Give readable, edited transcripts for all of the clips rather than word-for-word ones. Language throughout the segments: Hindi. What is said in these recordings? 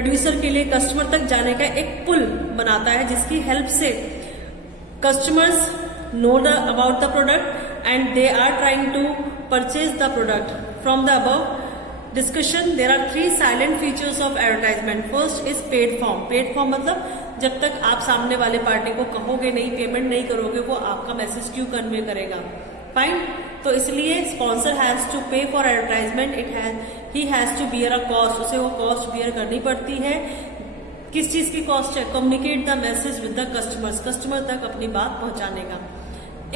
प्रोड्यूसर के लिए कस्टमर तक जाने का एक पुल बनाता है, जिसकी हेल्प से customers know about the product and they are trying to purchase the product. From the above discussion there are 3 salient features of advertisement. First is paid form. Paid form मतलब जब तक आप सामने वाले पार्टी को कहोगे नहीं, पेमेंट नहीं करोगे, वो आपका मैसेज क्यों कन्वे करेगा. फाइन. तो इसलिए sponsor has to pay for advertisement. He has to bear a cost. उसे वो कॉस्ट बियर करनी पड़ती है. किस चीज की कॉस्ट है? Communicate the message with the customers. Customer तक अपनी बात पहुंचाने का.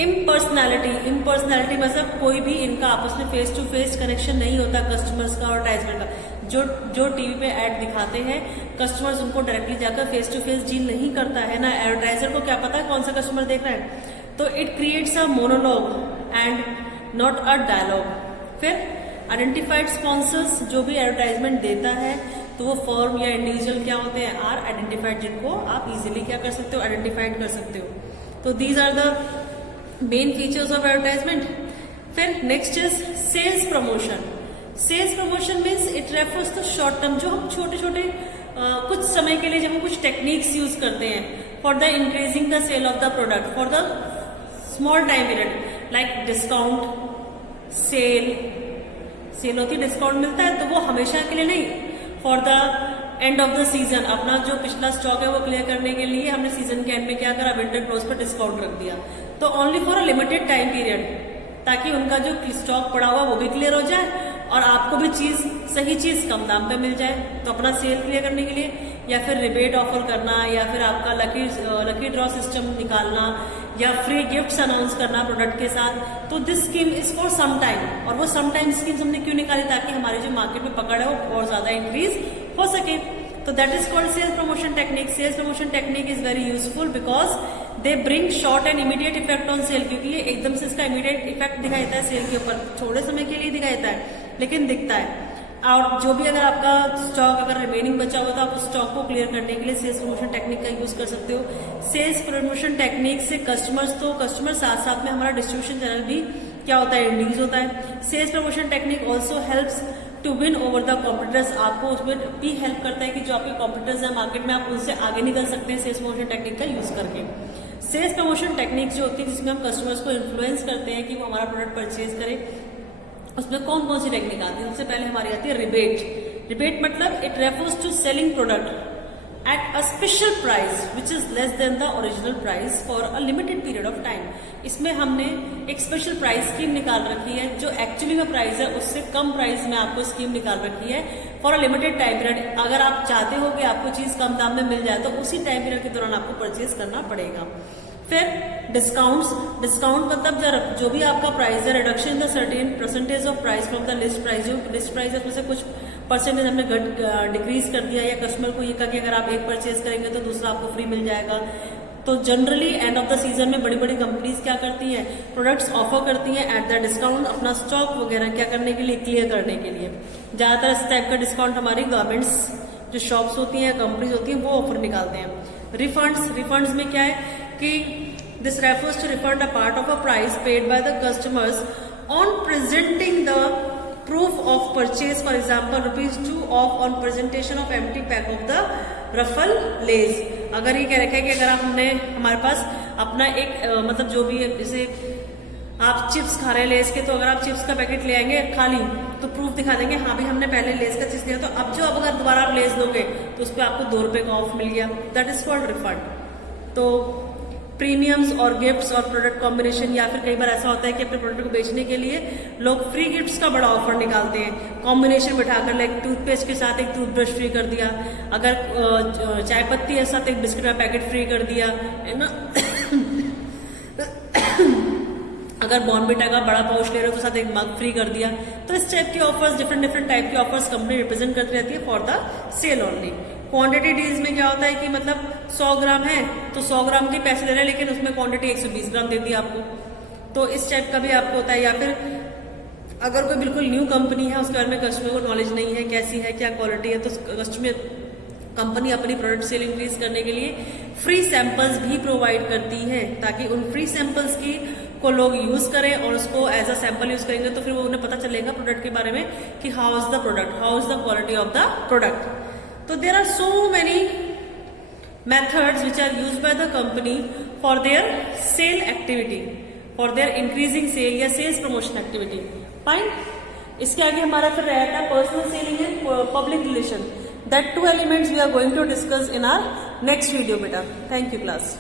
इम्पर्सनैलिटी मतलब कोई भी इनका आपस में फेस टू फेस कनेक्शन नहीं होता कस्टमर्स का और एडवर्टाइजमेंट का. जो टीवी पे ऐड दिखाते हैं, कस्टमर्स उनको डायरेक्टली जाकर फेस टू फेस डील नहीं करता है ना. एडवर्टाइजर को क्या पता है कौन सा कस्टमर देख रहा है. तो it creates a monologue and not a dialogue. फिर आइडेंटिफाइड स्पॉन्सर्स. जो भी एडवर्टाइजमेंट देता है तो वो फर्म या इंडिविजुअल क्या होते हैं, आर आइडेंटिफाइड, जिनको आप इजीली क्या कर सकते हो, आइडेंटिफाइड कर सकते हो. तो these are the main features of advertisement. फिर next is sales promotion. Sales promotion means it refers to short term. जो हम छोटे छोटे कुछ समय के लिए जब हम कुछ टेक्निक्स यूज करते हैं for the increasing the sale of the product for the small time period, like discount. Sale होती है, डिस्काउंट मिलता है, तो वो हमेशा के लिए नहीं. For the end of the season, अपना जो पिछला स्टॉक है वो क्लियर करने के लिए हमने सीजन के एंड में क्या करा, विंटर क्लोज पर डिस्काउंट रख दिया. तो only for a limited time period, ताकि उनका जो स्टॉक पड़ा हुआ वो भी क्लियर हो जाए और आपको भी सही चीज कम दाम पे मिल जाए. तो अपना सेल क्लियर करने के लिए, या फिर रिबेट ऑफर करना, या फिर आपका लकी ड्रॉ सिस्टम निकालना, या फ्री गिफ्ट्स अनाउंस करना प्रोडक्ट के साथ. तो this scheme is for some time. और वो सम टाइम स्कीम्स हमने क्यों निकाली, ताकि हमारी जो मार्केट में पकड़ है वो और ज्यादा इंक्रीज हो सके. तो that is called sales promotion technique. Sales promotion technique is very useful because they bring short and immediate effect on sale. क्योंकि ये एकदम से इसका इमीडिएट इफेक्ट दिखाता है सेल के ऊपर, थोड़े समय के लिए दिखाता है लेकिन दिखता है. और जो भी अगर आपका स्टॉक अगर रिमेनिंग बचा हुआ तो आप उस स्टॉक को क्लियर करने के लिए सेल्स प्रमोशन टेक्निक का यूज कर सकते हो. सेल्स प्रमोशन टेक्निक से कस्टमर साथ साथ में हमारा डिस्ट्रीब्यूशन चैनल भी क्या होता है, इंक्रीज होता है. Sales promotion technique also helps to win over the competitors. आपको उसमें भी हेल्प करता है कि जो आपके कॉम्पिटिटर्स हैं मार्केट में, आप उनसे आगे निकल सकते हैं सेल्स प्रमोशन टेक्निक का यूज करके. सेल्स प्रमोशन टेक्निक जो होती है जिसमें हम कस्टमर्स को इन्फ्लुएंस करते हैं कि वो हमारा प्रोडक्ट परचेज करें, उसमें कौन कौन सी टेक्निक आती है. सबसे पहले हमारी आती है रिबेट. रिबेट मतलब it refers to selling product at a special price which is less than the original price for a limited period of time. इसमें हमने एक स्पेशल प्राइस स्कीम निकाल रखी है, जो एक्चुअली में प्राइस है उससे कम प्राइस में आपको स्कीम निकाल रखी है for a limited time period. अगर आप चाहते हो कि आपको चीज कम दाम में मिल जाए तो उसी टाइम पीरियड के दौरान आपको परचेज करना पड़ेगा. फिर डिस्काउंट मतलब जो भी आपका प्राइस है, reduction in the certain percentage of price from the list price. जो लिस्ट प्राइस है उसमें से कुछ परसेंटेज हमने डिक्रीज कर दिया, या कस्टमर को ये कहा कि अगर आप एक परचेज करेंगे तो दूसरा आपको फ्री मिल जाएगा. तो generally end of the season में बड़ी बड़ी कंपनीज क्या करती हैं, प्रोडक्ट्स ऑफर करती हैं एट द डिस्काउंट, अपना स्टॉक वगैरह क्या करने के लिए, क्लियर करने के लिए. ज्यादातर इस टाइप का डिस्काउंट हमारी गवर्नमेंट्स जो शॉप्स होती हैं, कंपनीज होती हैं, वो ऑफर निकालते हैं. रिफंड्स में क्या है कि this refers to refund a part of a price paid by the customers on presenting the proof of purchase. For example, ₹2 off on presentation of empty pack of the Ruffle Lays. अगर ये कह रखा है कि अगर हमने हमारे पास अपना एक मतलब जो भी है, जैसे आप चिप्स खा रहे हैं लेस के, तो अगर आप चिप्स का पैकेट ले आएंगे खाली तो प्रूफ दिखा देंगे हाँ भी हमने पहले लेस का चीज लिया. तो अब जो अगर दोबारा आप लेस दोगे तो उस पर आपको ₹2 का ऑफ मिल गया. That is called refund. तो प्रीमियम्स और गिफ्ट्स और प्रोडक्ट कॉम्बिनेशन, या फिर कई बार ऐसा होता है कि अपने प्रोडक्ट को बेचने के लिए लोग फ्री गिफ्ट्स का बड़ा ऑफर निकालते हैं. कॉम्बिनेशन बिठाकर, लाइक टूथपेस्ट के साथ एक टूथब्रश फ्री कर दिया, अगर चाय पत्ती है साथ एक बिस्किट का पैकेट फ्री कर दिया, है ना. अगर बॉर्नविटा का बड़ा पाउच ले रहे हो तो साथ एक मग फ्री कर दिया. तो इस टाइप के ऑफर्स, डिफरेंट टाइप के ऑफर्स कंपनी रिप्रेजेंट करती रहती है for the sale only. Quantity deals में क्या होता है कि मतलब 100 ग्राम है तो 100 ग्राम के पैसे ले रहे हैं, लेकिन उसमें क्वांटिटी 120 ग्राम दे दी आपको. तो इस टाइप का भी आपको होता है. या फिर अगर कोई बिल्कुल न्यू कंपनी है, उसके बारे में कस्टमर को नॉलेज नहीं है, कैसी है, क्या क्वालिटी है, तो कस्टमर कंपनी अपनी प्रोडक्ट सेल इंक्रीज करने के लिए फ्री सैंपल्स भी प्रोवाइड करती है, ताकि उन फ्री सैंपल्स की को लोग यूज करें और उसको एज अ सैंपल यूज करेंगे तो फिर वो उन्हें पता चलेगा प्रोडक्ट के बारे में कि how is the product, how is the quality of the product. तो there are so many methods which are used by the company for their sale activity, for their increasing sale या sales promotion activity. Fine. इसके आगे हमारा फिर रहता है personal selling and public relation. That two elements we are going to discuss in our next video बेटा. Thank you class.